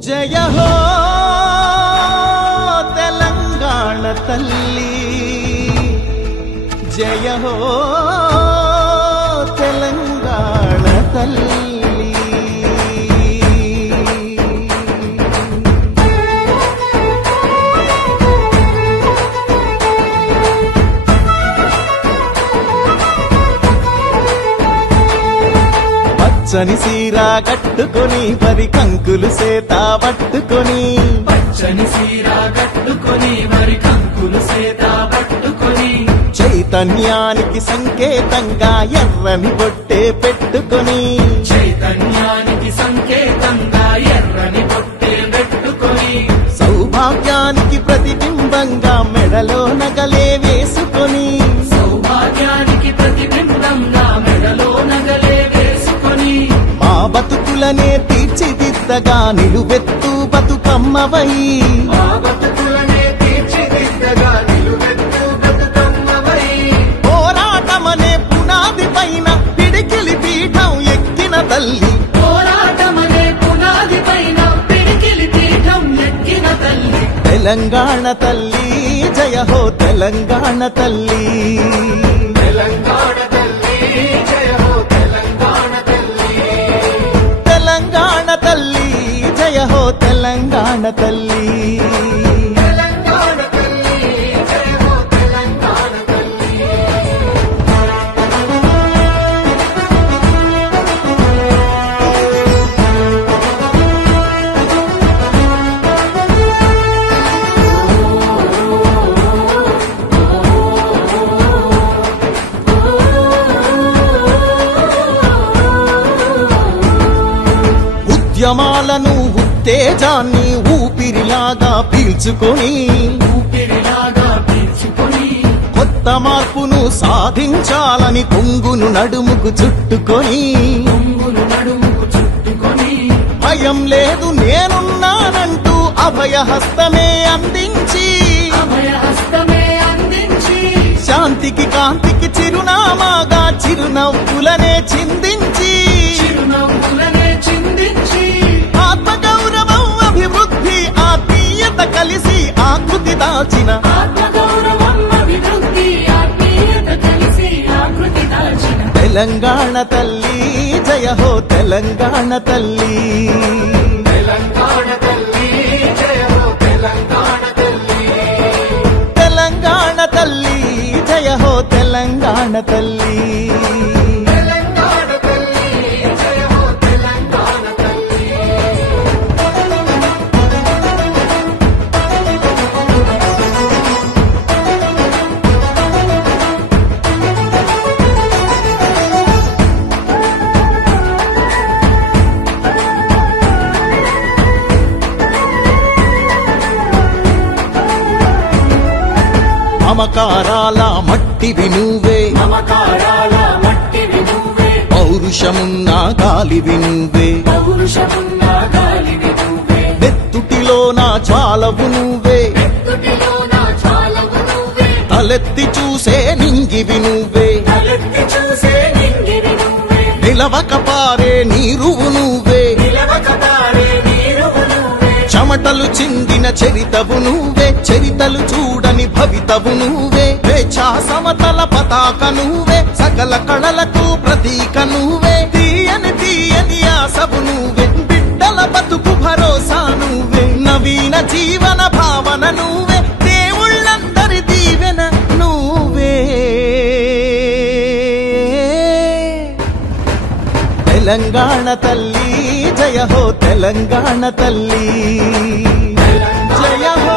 జయ హో తెలంగాణ తల్లి, జయ హో తెలంగాణ తల్లి. పచ్చని సీరా కట్టుకొని వరి కంకులు సేత పట్టుకొని, పచ్చని సీరా కట్టుకొని వరి కంకులు సేత పట్టుకొని, చైతన్యానికి సంకేతంగా ఎర్రని బొట్టే పెట్టుకొని, చైతన్యానికి సంకేతంగా ఎర్రని బొట్టే పెట్టుకొని, సౌభాగ్యానికి ప్రతిబింబంగా మెడలో నగలే వేసుకొని, సౌభాగ్యానికి ప్రతిబింబంగా మెడలో నగలే వేసుకొని, మా బతుకులనే తీర్చిదిద్దగా నిలువెత్తు బతుకమ్మవై, మా బతుకులనే తీర్చిదిద్దగా నిలువెత్తు బతుకమ్మవై, పోరాటమనే పునాది పైన పిడికిలి పీఠం ఎక్కిన తల్లి, పోరాటమనే పునాది పైన పిడికిలి పీఠం ఎక్కిన తల్లి, తెలంగాణ తల్లి, జయ హో తెలంగాణ తల్లి. తెలంగాణ తల్లి, జయ హో తెలంగాణ తల్లి, తెలంగాణ తల్లి, జయ హో తెలంగాణ తల్లి. తెలంగాణ తల్లి, జయ హో తెలంగాణ తల్లి. ఉద్యమాలను ఉత్తేజాన్ని ఊపిరిలాగా పీల్చుకొని, ఊపిరిలాగా పీల్చుకొని, కొత్త మార్పును సాధించాలని కొంగును నడుముకు చుట్టుకొని, కొంగులు నడుముకు చుట్టుకొని, భయం లేదు నేనున్నానంటూ అభయహస్తమే అందించి, అభయహస్తమే అందించి, శాంతికి కాంతికి చిరునామాగా చిరునవ్వులనే చిందించి, చిరునవ్వులనే చిందించి, ఆత్మగౌరవం అభివృద్ధి ఆత్మీయత కలిసి ఆకృతి దాచిన, ఆత్మగౌరవం అభివృద్ధి ఆత్మీయత కలిసి ఆకృతి దాచిన, తెలంగాణ తల్లి, జయ హో తెలంగాణ తల్లి. తెలంగాణ తల్లి, జయ హో తెలంగాణ తల్లి, తెలంగాణ తల్లి, జయ హో తెలంగాణ తల్లి. తెలంగాణ తల్లి, జయ హో తెలంగాణ తల్లి. మమకారాల మట్టివి నువ్వే, మమకారాల మట్టివి నువ్వే, పౌరుషమున్న గాలివి నువ్వే, పౌరుషమున్న గాలివి నువ్వే, నెత్తుటిలో నా జ్వాలవు నువ్వే, ఎత్తుటిలోన చాలవు నువ్వే, తలెత్తి చూసే నింగివి నువ్వే, తలెత్తి చూసే నింగివి నువ్వే, నిలవక పారే నీరువు నువ్వే, నిలవక పారే నీరువు నువ్వే, చెమటలు చిందిన చరితవు నువ్వే, చరితలు చూడని భవితవు నువ్వే, స్వేచ్ఛా సమతల పతాక నువ్వే, సకల కళలకు ప్రతీక నువ్వే, తీయని తీయని ఆశవు నువ్వే, బిడ్డల బతుకు భరోసా నువ్వే, నవీన జీవన భావన నువ్వే, దేవుళ్ళందరి దీవెన నువ్వే. తెలంగాణ తల్లి, జయ హో తెలంగాణ తల్లి, జయ హో